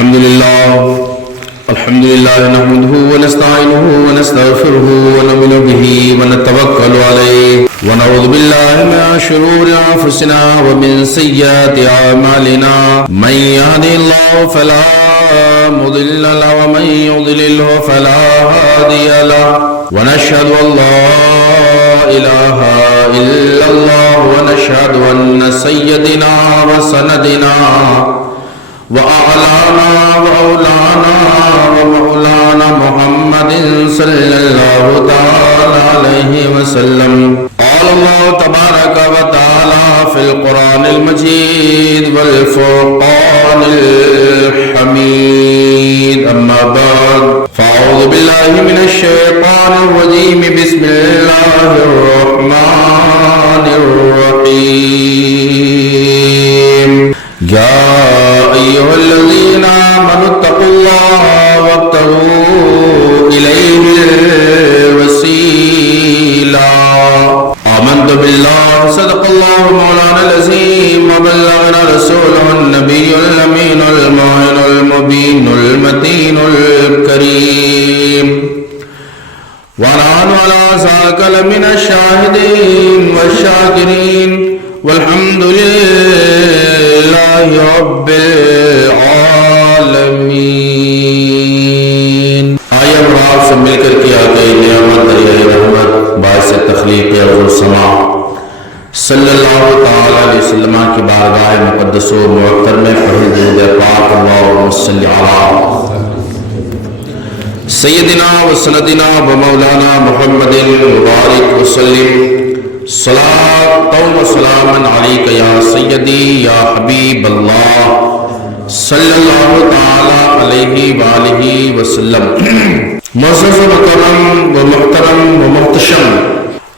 الحمد لله نحمده ونستعينه ونستغفره ونؤمن به ونتوكل عليه ونعوذ بالله من شرور أنفسنا ومن سيئات أعمالنا من يهده الله فلا مضل له ومن يضلل فلا هادي له ونشهد أن لا إله إلا الله ونشهد أن سيدنا وسندنا وأعلانا وأولانا ومولانا محمد صلى الله تعالى عليه وسلم قال الله تبارك وتعالى في القرآن المجيد والفرقان الحميد أما بعد فأعوذ بالله من الشيطان الرجيم بسم الله الرحمن الرحيم يا أيها الذين آمنوا اتقوا الله وابتغوا إليه الوسيلة آمنت بالله صدق الله مولانا العظيم وبلغنا رسوله النبي الأمين المعين المبين المتين الكريم ونحن على ذاك لمن الشاهدين والشاكرين والحمد لله رب العالمین۔ آئیے ہم آپ سے مل کر کے آگے نعمت دریائے رحمت باعث تخلیق ارض و سما صلی اللہ تعالی علیہ وسلم کی بارگاہ مقدس و معطر میں پڑھی درود پاک اللہم صلی علی سیدنا و سندنا و مولانا محمد مبارک وسلم صلاۃ و سلاما علیک یا سیدی یا حبیب اللہ صلی اللہ تعالی علیہ وآلہ وسلم۔ معزز و مکرم و محترم و محتشم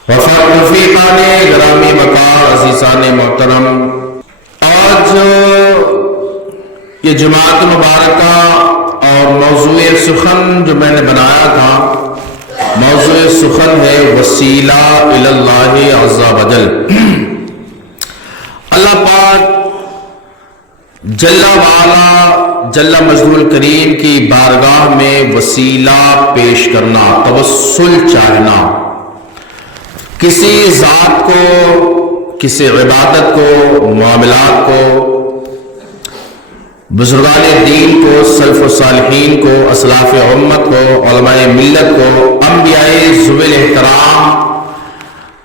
رفیقان گرامی وقار عزیزان محترم، آج یہ جماعت مبارکہ اور موضوع سخن جو میں نے بنایا تھا، موضوع سخن ہے وسیلہ الی اللہ عز و جل۔ اللہ پاک جل وعلا جل مجدہ الکریم کی بارگاہ میں وسیلہ پیش کرنا، توسل چاہنا، کسی ذات کو، کسی عبادت کو، معاملات کو، بزرگان دین کو، سلف و صالحین کو، اسلاف امت کو، علماء ملت کو، انبیاء ذوی الاحترام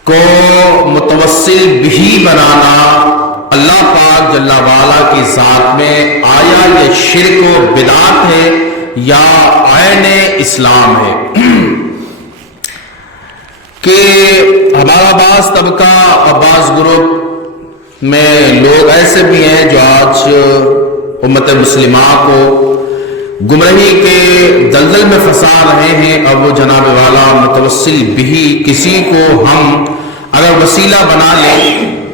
کو متوسل بھی بنانا اللہ پاک جل وعلا کی ذات میں آیا یہ شرک و بدعت ہے یا عین اسلام ہے؟ کہ ہمارا بعض طبقہ اور بعض گروپ میں لوگ ایسے بھی ہیں جو آج امت مسلمہ کو گمراہی کے دلدل میں پھنسا رہے ہیں، اور وہ جناب والا متوسل بھی کسی کو ہم اگر وسیلہ بنا لیں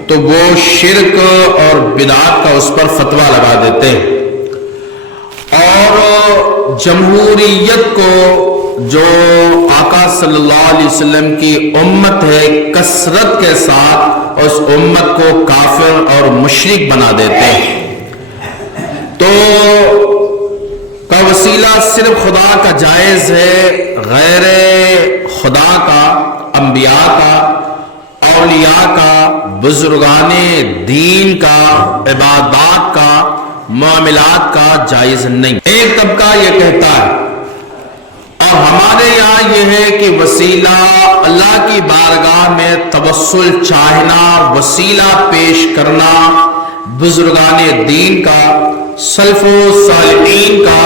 تو وہ شرک اور بدعت کا اس پر فتویٰ لگا دیتے ہیں، اور جمہوریت کو جو آقا صلی اللہ علیہ وسلم کی امت ہے کثرت کے ساتھ اس امت کو کافر اور مشرک بنا دیتے ہیں۔ تو کا وسیلہ صرف خدا کا جائز ہے، غیر خدا کا، انبیاء کا، اولیاء کا، بزرگان دین کا، عبادات کا، معاملات کا جائز نہیں۔ ایک طبقہ یہ کہتا ہے، اور ہمارے یہاں یہ ہے کہ وسیلہ اللہ کی بارگاہ میں توسل چاہنا، وسیلہ پیش کرنا بزرگان دین کا، سلف و صالحین کا،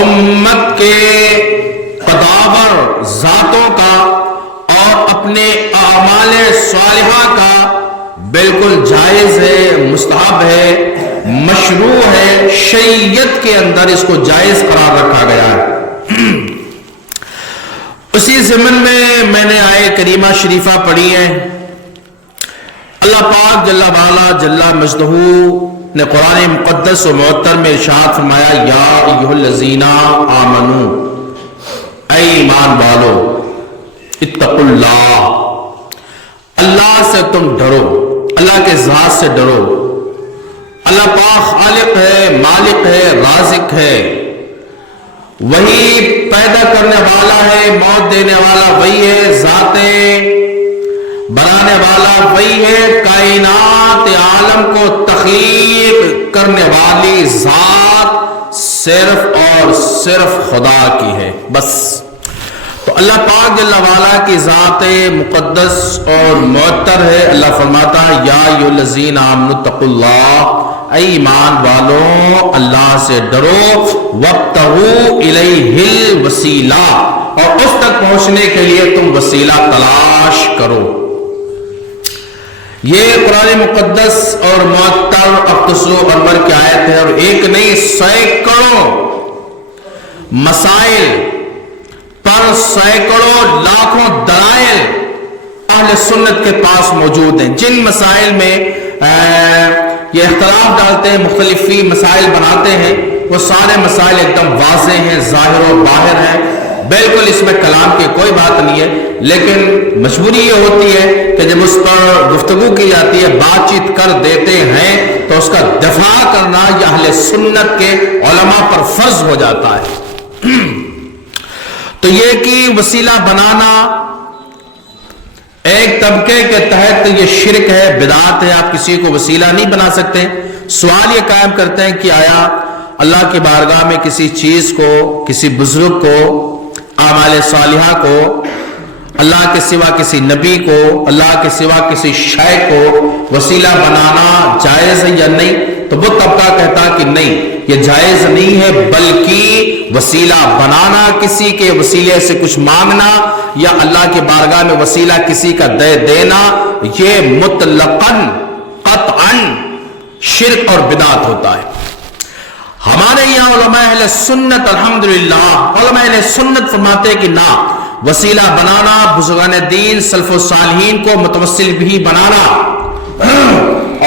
امت کے قداور ذاتوں کا اور اپنے اعمال صالحہ کا بالکل جائز ہے، مستحب ہے، مشروع ہے، شریعت کے اندر اس کو جائز قرار رکھا گیا ہے۔ اسی ضمن میں نے آیہ کریمہ شریفہ پڑھی ہے۔ اللہ پاک جل وعلا جل مجدہ نے قرآن مقدس و معطر میں ارشاد فرمایا، یا ایھا الذین آمنو، اے ایمان والو، اتقوا اللہ، اللہ سے تم ڈرو، اللہ کے ذات سے ڈرو، اللہ پاک خالق ہے، مالک ہے، رازق ہے، وہی پیدا کرنے والا ہے، موت دینے والا وہی ہے، ذاتیں بنانے والا وہی ہے، کائنات عالم کو تخلیق کرنے والی ذات صرف اور صرف خدا کی ہے بس۔ تو اللہ پاک جل وعلا کی ذات مقدس اور معطر ہے۔ اللہ فرماتا ہے یا ایھا الذین آمنوا اتقوا اللہ، اے ایمان والو اللہ سے ڈرو، وابتغوا الیہ الوسیلہ، اور اس تک پہنچنے کے لیے تم وسیلہ تلاش کرو۔ یہ قرآن مقدس اور معطر اقتصو انور کی آیت ہے، اور ایک نہیں سینکڑوں مسائل پر سینکڑوں لاکھوں دلائل اہل سنت کے پاس موجود ہیں، جن مسائل میں یہ اختلاف ڈالتے ہیں، مختلفی مسائل بناتے ہیں، وہ سارے مسائل ایک دم واضح ہیں، ظاہر و باہر ہیں، بالکل اس میں کلام کی کوئی بات نہیں ہے، لیکن مجبوری یہ ہوتی ہے کہ جب اس پر گفتگو کی جاتی ہے، بات چیت کر دیتے ہیں، تو اس کا دفاع کرنا یہ اہل سنت کے علماء پر فرض ہو جاتا ہے۔ تو یہ کہ وسیلہ بنانا ایک طبقے کے تحت یہ شرک ہے، بدعت ہے، آپ کسی کو وسیلہ نہیں بنا سکتے۔ سوال یہ قائم کرتے ہیں کہ آیا اللہ کی بارگاہ میں کسی چیز کو، کسی بزرگ کو، اعمال صالحہ کو، اللہ کے سوا کسی نبی کو، اللہ کے سوا کسی شے کو وسیلہ بنانا جائز ہے یا نہیں؟ تو وہ طبقہ کہتا کہ نہیں، یہ جائز نہیں ہے، بلکہ وسیلہ بنانا، کسی کے وسیلے سے کچھ مانگنا یا اللہ کی بارگاہ میں وسیلہ کسی کا دے دینا، یہ مطلقاً قطعاً شرک اور بدعت ہوتا ہے۔ ہمارے یہاں علماء اہل سنت الحمدللہ، علماء اہل سنت فرماتے ہیں کہ نہ، وسیلہ بنانا، بزرگان دین سلف و صالحین کو متوسل بھی بنانا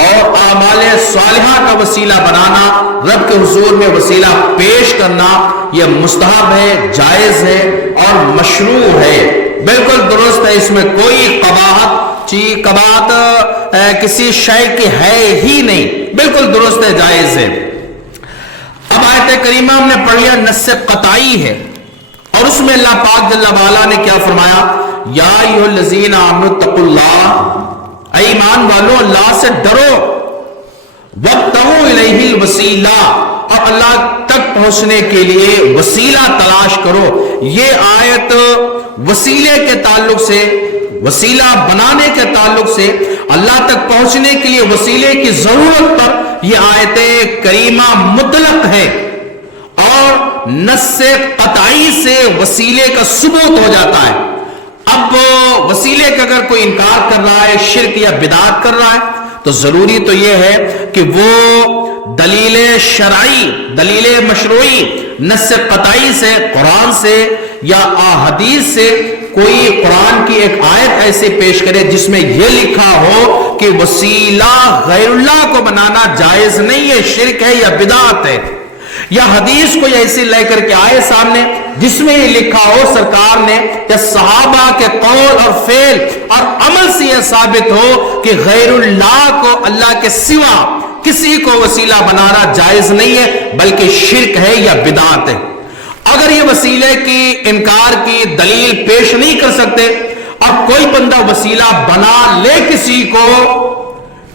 اور اعمال صالحہ کا وسیلہ بنانا، رب کے حضور میں وسیلہ پیش کرنا، یہ مستحب ہے، جائز ہے اور مشروع ہے، بالکل درست ہے، اس میں کوئی قباحت کسی شے کی ہے ہی نہیں، بالکل درست ہے، جائز ہے۔ اب آیت کریمہ ہم نے پڑھ لیا، نص قطعی ہے، اور اس میں اللہ پاک جل وعلا نے کیا فرمایا؟ یا ایھا الذین آمنوا اتقوا اللہ، اے ایمان والو اللہ سے ڈرو، وابتغوا الیہ الوسیلہ، اور اللہ تک پہنچنے کے لیے وسیلہ تلاش کرو۔ یہ آیت وسیلے کے تعلق سے، وسیلہ بنانے کے تعلق سے، اللہ تک پہنچنے کے لیے وسیلے کی ضرورت پر یہ آیت کریمہ مطلق ہے، اور نص قطعی سے وسیلے کا ثبوت ہو جاتا ہے۔ اب وسیلے کا اگر کوئی انکار کر رہا ہے، شرک یا بدعت کر رہا ہے، تو ضروری تو یہ ہے کہ وہ دلیل شرعی، دلیل مشروعی، نص قطعی سے، قرآن سے یا احادیث سے کوئی قرآن کی ایک آیت ایسے پیش کرے جس میں یہ لکھا ہو کہ وسیلہ غیر اللہ کو بنانا جائز نہیں ہے، شرک ہے یا بدعت ہے، یا حدیث کو ایسے لے کر کے آئے سامنے جس میں یہ لکھا ہو سرکار نے یا صحابہ کے قول اور فعل اور عمل سے یہ ثابت ہو کہ غیر اللہ کو، اللہ کے سوا کسی کو وسیلہ بنانا جائز نہیں ہے بلکہ شرک ہے یا بدعت ہے۔ اگر یہ وسیلے کی انکار کی دلیل پیش نہیں کر سکتے اور کوئی بندہ وسیلہ بنا لے کسی کو،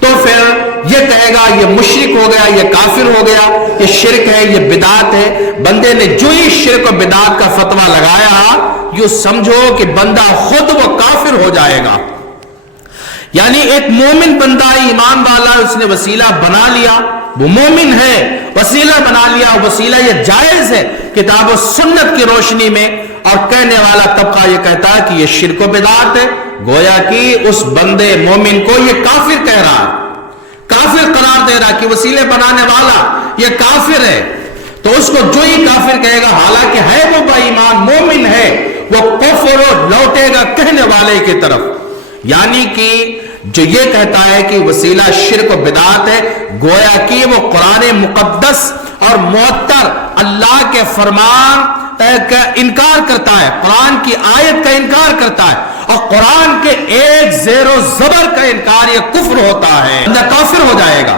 تو پھر یہ کہے گا یہ مشرک ہو گیا، یہ کافر ہو گیا، یہ شرک ہے، یہ بدعت ہے۔ بندے نے جو ہی شرک و بدعت کا فتویٰ لگایا، یوں سمجھو کہ بندہ خود وہ کافر ہو جائے گا۔ یعنی ایک مومن بندہ، ایمان والا، اس نے وسیلہ بنا لیا، وہ مومن ہے، وسیلہ بنا لیا، وسیلہ یہ جائز ہے کتاب و سنت کی روشنی میں، اور کہنے والا طبقہ یہ کہتا ہے کہ یہ شرک و بدعت ہے، گویا کہ اس بندے مومن کو یہ کافر کہہ رہا ہے، کافر قرار دے رہا کہ وسیلے بنانے والا یہ کافر ہے۔ تو اس کو جو ہی کافر کہے گا، حالانکہ ہے وہ با ایمان مومن ہے، وہ کفر لوٹے گا کہنے والے کی طرف۔ یعنی کہ جو یہ کہتا ہے کہ وسیلہ شرک و بدعت ہے، گویا کہ وہ قرآن مقدس اور معطر اللہ کے فرمان کا انکار کرتا ہے، قرآن کی آیت کا انکار کرتا ہے، اور قرآن کے ایک زیر و زبر کا انکار یہ کفر ہوتا ہے، بندہ کافر ہو جائے گا۔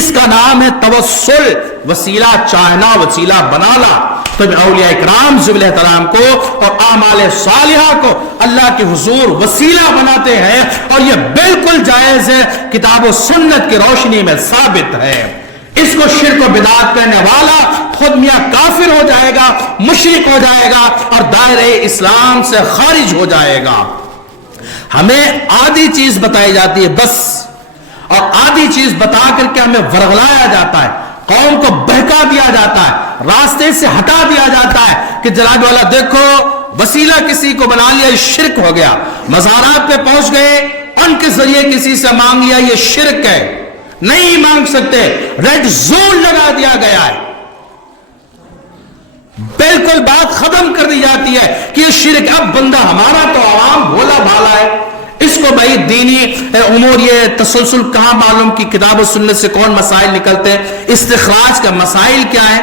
اس کا نام ہے توسل، وسیلہ چاہنا، وسیلہ بنانا۔ تو اولیاء اکرام ذوال احترام کو اور اعمال صالحہ کو اللہ کے حضور وسیلہ بناتے ہیں، اور یہ بالکل جائز ہے، کتاب و سنت کی روشنی میں ثابت ہے۔ اس کو شرک و بدعت کرنے والا خود میاں کافر ہو جائے گا، مشرک ہو جائے گا اور دائرہ اسلام سے خارج ہو جائے گا۔ ہمیں آدھی چیز بتائی جاتی ہے بس، اور آدھی چیز بتا کر کے ہمیں ورغلایا جاتا ہے، قوم کو بہکا دیا جاتا ہے، راستے سے ہٹا دیا جاتا ہے کہ جناب والا دیکھو وسیلہ کسی کو بنا لیا، یہ شرک ہو گیا، مزارات پہ پہنچ گئے، ان کے ذریعے کسی سے مانگ لیا، یہ شرک ہے، نہیں مانگ سکتے، ریڈ زون لگا دیا گیا ہے، بالکل بات ختم کر دی جاتی ہے کہ یہ شرک۔ اب بندہ ہمارا تو عوام بھولا بھالا ہے، اس کو بھائی دینی امور یہ تسلسل کہاں معلوم کی کتاب و سنت سے کون مسائل نکلتے ہیں، استخراج کا مسائل کیا ہے۔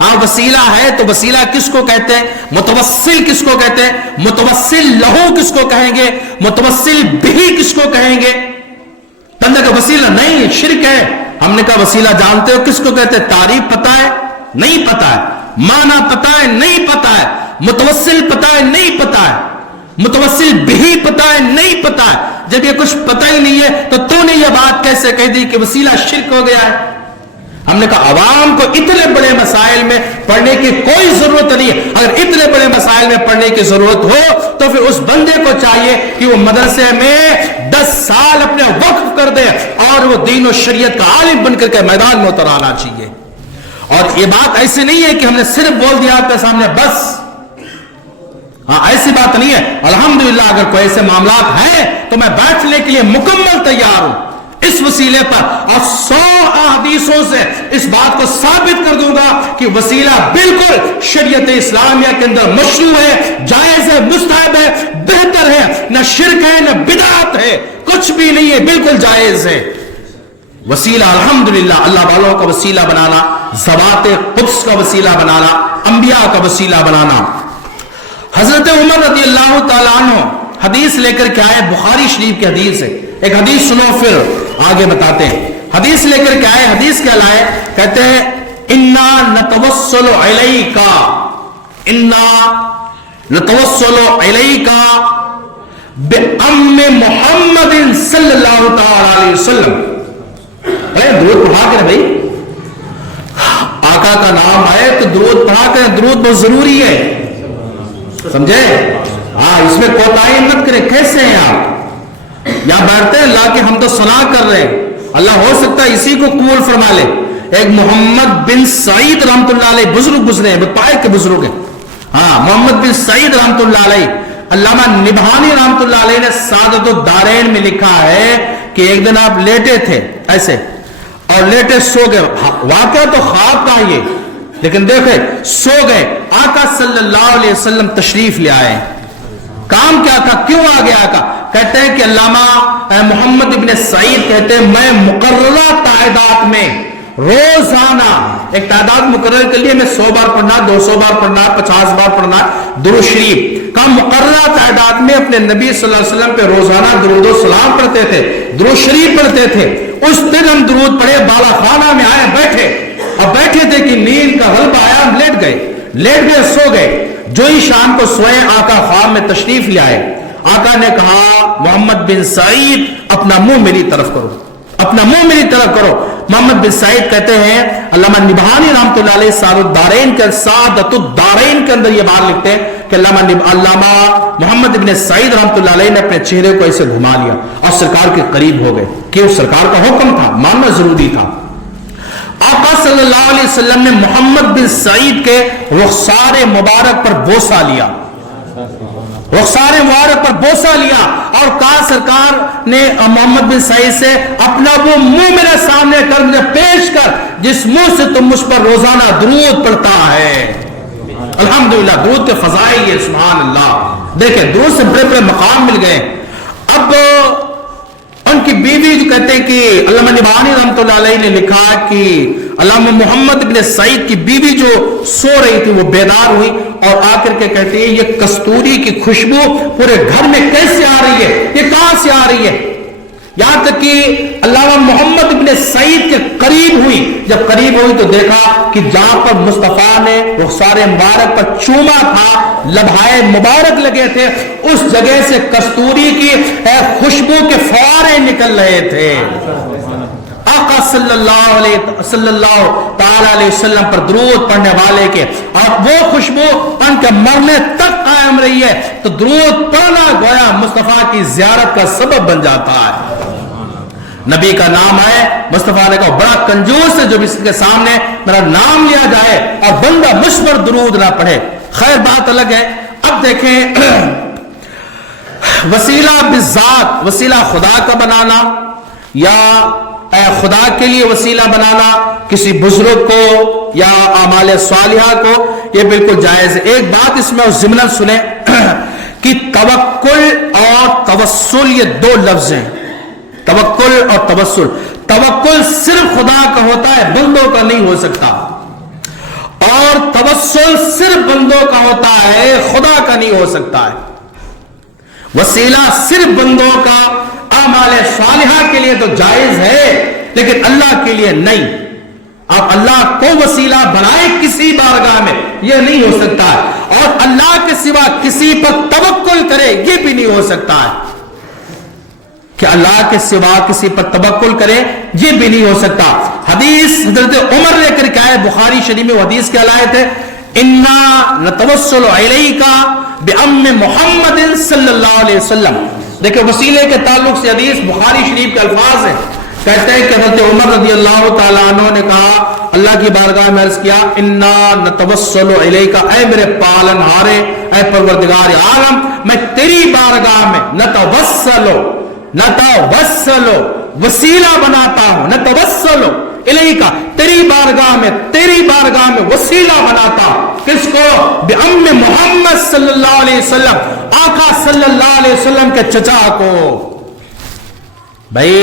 ہاں وسیلہ ہے تو وسیلہ کس کو کہتے ہیں، متوسل کس کو کہتے ہیں، متوسل لہو کس کو کہیں گے، متوسل بھی کس کو کہیں گے۔ تندہ کا وسیلہ نہیں، شرک ہے۔ ہم نے کہا وسیلہ جانتے ہو کس کو کہتے ہیں، تعریف پتہ ہے نہیں پتہ ہے، معنی پتہ ہے نہیں پتہ ہے، متوسل پتہ ہے نہیں پتہ ہے، متوسل بھی پتہ ہے نہیں پتہ ہے۔ جب یہ کچھ پتہ ہی نہیں ہے تو نے یہ بات کیسے کہہ دی کہ وسیلہ شرک ہو گیا ہے۔ ہم نے کہا عوام کو اتنے بڑے مسائل میں پڑھنے کی کوئی ضرورت نہیں ہے۔ اگر اتنے بڑے مسائل میں پڑھنے کی ضرورت ہو تو پھر اس بندے کو چاہیے کہ وہ مدرسے میں 10 سال اپنے وقف کر دے اور وہ دین و شریعت کا عالم بن کر کے میدان میں اتر آنا چاہیے۔ اور یہ بات ایسی نہیں ہے کہ ہم نے صرف بول دیا آپ کے سامنے بس، ہاں ایسی بات نہیں ہے۔ الحمدللہ اگر کوئی ایسے معاملات ہیں تو میں بیٹھنے کے لیے مکمل تیار ہوں اس وسیلے پر، اور 100 احادیثوں سے اس بات کو ثابت کر دوں گا کہ وسیلہ بالکل شریعت اسلامیہ کے اندر مشروع ہے، جائز ہے، مستحب ہے، بہتر ہے، نہ شرک ہے نہ بدعت ہے، کچھ بھی نہیں ہے، بالکل جائز ہے۔ وسیلہ الحمدللہ اللہ والوں کا وسیلہ بنانا، ذوات قدس کا وسیلہ بنانا، انبیاء کا وسیلہ بنانا۔ حضرت عمر رضی اللہ تعالیٰ عنہ حدیث لے کر کے آئے، بخاری شریف کی حدیث ہے، ایک حدیث سنو پھر آگے بتاتے ہیں۔ حدیث لے کر کے آئے، حدیث کیا لائے، کہتے ہیں انا نتوسل الیک، انا نتوسل الیک بام محمد صلی اللہ تعالی علیہ وسلم۔ درود پڑھا کر بھائی آقا کا نام آئے تو درود پڑھا کر، درود بہت ضروری ہے، سمجھے؟ ہاں اس میں کوتاہی مت کریں۔ کیسے ہیں آپ یہاں بیٹھتے ہیں اللہ کے ہم تو ثنا کر رہے ہیں، اللہ ہو سکتا ہے اسی کو قبول فرما لے۔ ایک محمد بن سعید رحمت اللہ علیہ بزرگ گزرے ہیں، پائے کے بزرگ ہیں، ہاں محمد بن سعید رحمت اللہ علیہ۔ علامہ نبہانی رحمت اللہ علیہ نے سعادت الدارین میں لکھا ہے کہ ایک دن آپ لیٹے تھے ایسے اور لیٹے سو گئے، واقعہ تو خواب کا یہ، لیکن دیکھیں سو گئے، آقا صلی اللہ علیہ وسلم تشریف لے آئے، کام کیا تھا، کیوں آ گیا آقا؟ کہتے ہیں کہ علامہ محمد ابن سعید کہتے ہیں میں مقررہ تعداد میں روزانہ ایک تعداد مقرر کے لیے میں 100 بار پڑھنا، 200 بار پڑھنا، 50 بار پڑھنا درود شریف کا مقررہ تعداد میں اپنے نبی صلی اللہ علیہ وسلم پہ روزانہ درود و سلام پڑھتے تھے، درود شریف پڑھتے تھے۔ اس دن ہم درود پڑھے، بالا خانہ میں آئے بیٹھے، اب بیٹھے تھے کہ نیند کا غلبہ آیا، ہم لیٹ گئے سو گئے۔ جو ہی شام کو سوئے آقا خواب میں تشریف لے آئے، آقا نے کہا محمد بن سعید اپنا منہ میری طرف کرو، اپنا منہ میری طرف کرو۔ محمد بن سعید کہتے ہیں علامہ نبہانی رحمت اللہ علیہ سعادت الدارین کے اندر یہ بات لکھتے ہیں کہ علامہ محمد بن سعید رحمت اللہ علیہ نے اپنے چہرے کو ایسے گھما لیا اور سرکار کے قریب ہو گئے، کہ سرکار کا حکم تھا، ماننا ضروری تھا۔ آقا صلی اللہ علیہ وسلم نے محمد بن سعید کے رخسار مبارک پر بوسہ لیا، رخسار مبارک پر بوسہ لیا اور کہا سرکار نے محمد بن سعید سے اپنا وہ منہ میرے سامنے کر، مجھے پیش کر جس منہ سے تم مجھ پر روزانہ درود پڑھتا ہے۔ الحمدللہ درود کے فضائل یہ، سبحان اللہ، دیکھیں درود سے بڑے بڑے مقام مل گئے۔ اب ان کی بیوی جو کہتے ہیں کہ علامہ نبہانی رحمت اللہ علیہ نے لکھا کہ علامہ محمد بن سعید کی بیوی جو سو رہی تھی وہ بیدار ہوئی اور آ کر کے کہتی ہے یہ کستوری کی خوشبو پورے گھر میں کیسے آ رہی ہے، یہ کہاں سے آ رہی ہے؟ یہاں تک کہ علامہ محمد ابن سعید کے قریب ہوئی، جب قریب ہوئی تو دیکھا کہ جہاں پر مصطفیٰ نے رخسار مبارک پر چوما تھا، لبھائے مبارک لگے تھے، اس جگہ سے کستوری کی خوشبو کے فوارے نکل رہے تھے۔ آقا صلی اللہ تعالی علیہ وسلم پر درود پڑھنے والے کے، اور وہ خوشبو ان کے مرنے تک قائم رہی ہے، تو درود پڑھنا گویا مصطفیٰ کی زیارت کا سبب بن جاتا ہے۔ نبی کا نام ہے، مصطفیٰ نے کہا بڑا کنجوس ہے جو اس کے سامنے میرا نام لیا جائے اور بندہ مجھ پر درود نہ پڑھے۔ خیر بات الگ ہے۔ اب دیکھیں وسیلہ بالذات، وسیلہ خدا کا بنانا یا خدا کے لیے وسیلہ بنانا کسی بزرگ کو یا اعمال صالحہ کو، یہ بالکل جائز ہے۔ ایک بات اس میں ضمناً سنیں کہ توکل اور توسل یہ دو لفظ ہیں، توکل اور توسل۔ توکل صرف خدا کا ہوتا ہے، بندوں کا نہیں ہو سکتا، اور توسل صرف بندوں کا ہوتا ہے، خدا کا نہیں ہو سکتا ہے۔ وسیلہ صرف بندوں کا اعمال صالحہ کے لیے تو جائز ہے، لیکن اللہ کے لیے نہیں۔ آپ اللہ کو وسیلہ بنائے کسی بارگاہ میں، یہ نہیں ہو سکتا ہے، اور اللہ کے سوا کسی پر توکل کرے یہ بھی نہیں ہو سکتا ہے، کہ اللہ کے سوا کسی پر توکل کرے یہ بھی نہیں ہو سکتا۔ حدیث حضرت عمر لے کر کے آئے بخاری شریف میں، وہ حدیث کیا لائے تھے؟ انا نتوسل الیک بام محمد صلی اللہ علیہ وسلم۔ دیکھیں وسیلے کے تعلق سے حدیث بخاری شریف کے الفاظ ہیں، کہتے ہیں کہ حضرت عمر رضی اللہ تعالیٰ عنہ نے کہا، اللہ کی بارگاہ میں عرض کیا، انا نتوسل الیک، اے میرے پالن ہارے، اے پروردگار عالم، میں تیری بارگاہ میں نتوسلو وسیلہ بناتا ہوں، نتوسلو الیک، تیری بارگاہ میں وسیلہ بناتا ہوں۔ کس کو؟ بأم محمد صلی اللہ علیہ وسلم، آقا صلی اللہ علیہ وسلم کے چچا کو۔ بھائی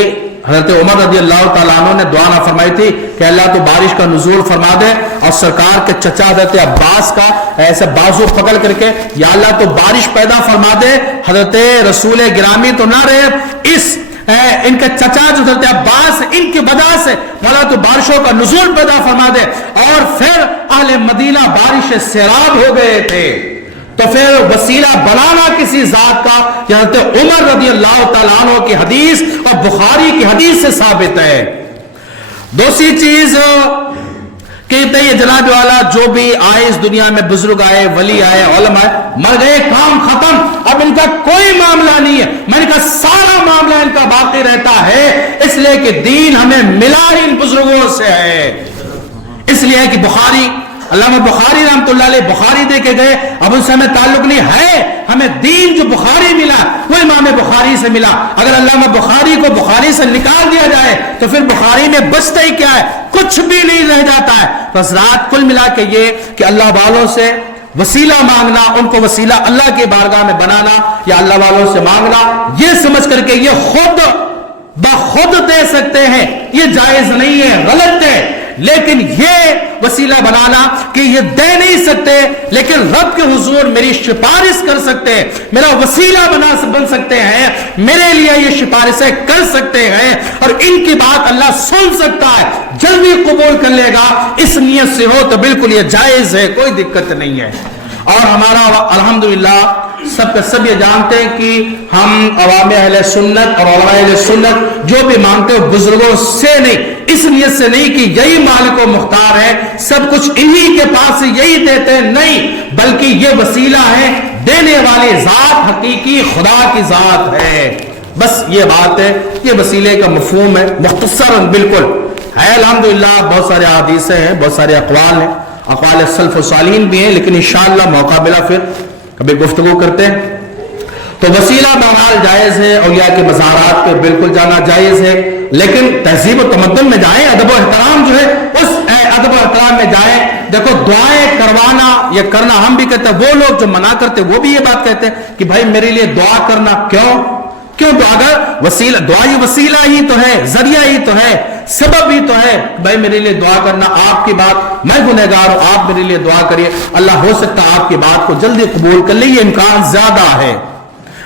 حضرت عمر رضی اللہ تعالیٰ عنہ نے دعا نہ فرمائی تھی کہ اللہ تو بارش کا نزول فرما دے، اور سرکار کے چچا حضرت عباس کا ایسے بازو پکڑ کر کے یا اللہ تو بارش پیدا فرما دے، حضرت رسول گرامی تو نہ رہے، ان کے چچا جو حضرت عباس ان کی وجہ سے مولا تو بارشوں کا نزول پیدا فرما دے، اور پھر اہل مدینہ بارش سے سیراب ہو گئے تھے۔ تو پھر وسیلہ بنانا کسی ذات کا حضرت عمر رضی اللہ تعالیٰ عنہ کی حدیث اور بخاری کی حدیث سے ثابت ہے۔ دوسری چیز کہتے ہیں جناب والا جو بھی آئے اس دنیا میں، بزرگ آئے، ولی آئے، علماء آئے، مر گئے، کام ختم، اب ان کا کوئی معاملہ نہیں ہے، میں نے کہا سارا معاملہ ان کا باقی رہتا ہے، اس لیے کہ دین ہمیں ملا ہی ان بزرگوں سے ہے۔ اس لیے کہ بخاری، علامہ بخاری رحمۃ اللہ علیہ بخاری دے کے گئے، اب ان سے ہمیں تعلق نہیں ہے، ہمیں دین جو بخاری ملا وہ امام بخاری سے ملا۔ اگر علامہ بخاری کو بخاری سے نکال دیا جائے تو پھر بخاری میں بچتا ہی کیا ہے؟ کچھ بھی نہیں رہ جاتا ہے۔ تو حضرات کل ملا کے یہ کہ اللہ والوں سے وسیلہ مانگنا، ان کو وسیلہ اللہ کی بارگاہ میں بنانا یا اللہ والوں سے مانگنا، یہ سمجھ کر کے یہ خود بخود دے سکتے ہیں، یہ جائز نہیں ہے، غلط ہے۔ لیکن یہ وسیلہ بنانا کہ یہ دے نہیں سکتے، لیکن رب کے حضور میری سفارش کر سکتے ہیں، میرا وسیلہ بن سکتے ہیں، میرے لیے یہ سفارشیں کر سکتے ہیں، اور ان کی بات اللہ سن سکتا ہے، جلدی قبول کر لے گا، اس نیت سے ہو تو بالکل یہ جائز ہے، کوئی دقت نہیں ہے۔ اور ہمارا الحمدللہ سب کا سب یہ جانتے ہیں کہ ہم عوام اہل سنت اور علماء اہل سنت جو بھی مانگتے ہیں بزرگوں سے نہیں، اس نیت سے نہیں کہ یہی مالک و مختار ہے، سب کچھ انہی کے پاس یہی دیتے ہیں، نہیں، بلکہ یہ وسیلہ ہے، دینے والی ذات حقیقی خدا کی ذات ہے۔ بس یہ بات ہے، یہ وسیلے کا مفہوم ہے، مختصراً بالکل ہے۔ الحمدللہ بہت سارے حدیثیں ہیں، بہت سارے اقوال ہیں، اقوال سلف و صالحین بھی ہیں، لیکن انشاءاللہ موقع ملا پھر کبھی گفتگو کرتے ہیں۔ تو وسیلہ بہرحال جائز ہے، اولیاء کے مزارات پہ بالکل جانا جائز ہے، لیکن تہذیب و تمدن میں جائیں، ادب و احترام جو ہے اس ادب و احترام میں جائیں۔ دیکھو دعائیں کروانا یا کرنا ہم بھی کہتے ہیں، وہ لوگ جو منع کرتے وہ بھی یہ بات کہتے ہیں کہ بھائی میرے لیے دعا کرنا، کیوں تو اگر وسیلہ دعا یہ وسیلہ ہی تو ہے، ذریعہ ہی تو ہے، سبب ہی تو ہے، بھائی میرے لیے دعا کرنا، آپ کی بات، میں گنہگار ہوں، آپ میرے لیے دعا کریے، اللہ ہو سکتا ہے آپ کی بات کو جلدی قبول کر لے، یہ امکان زیادہ ہے۔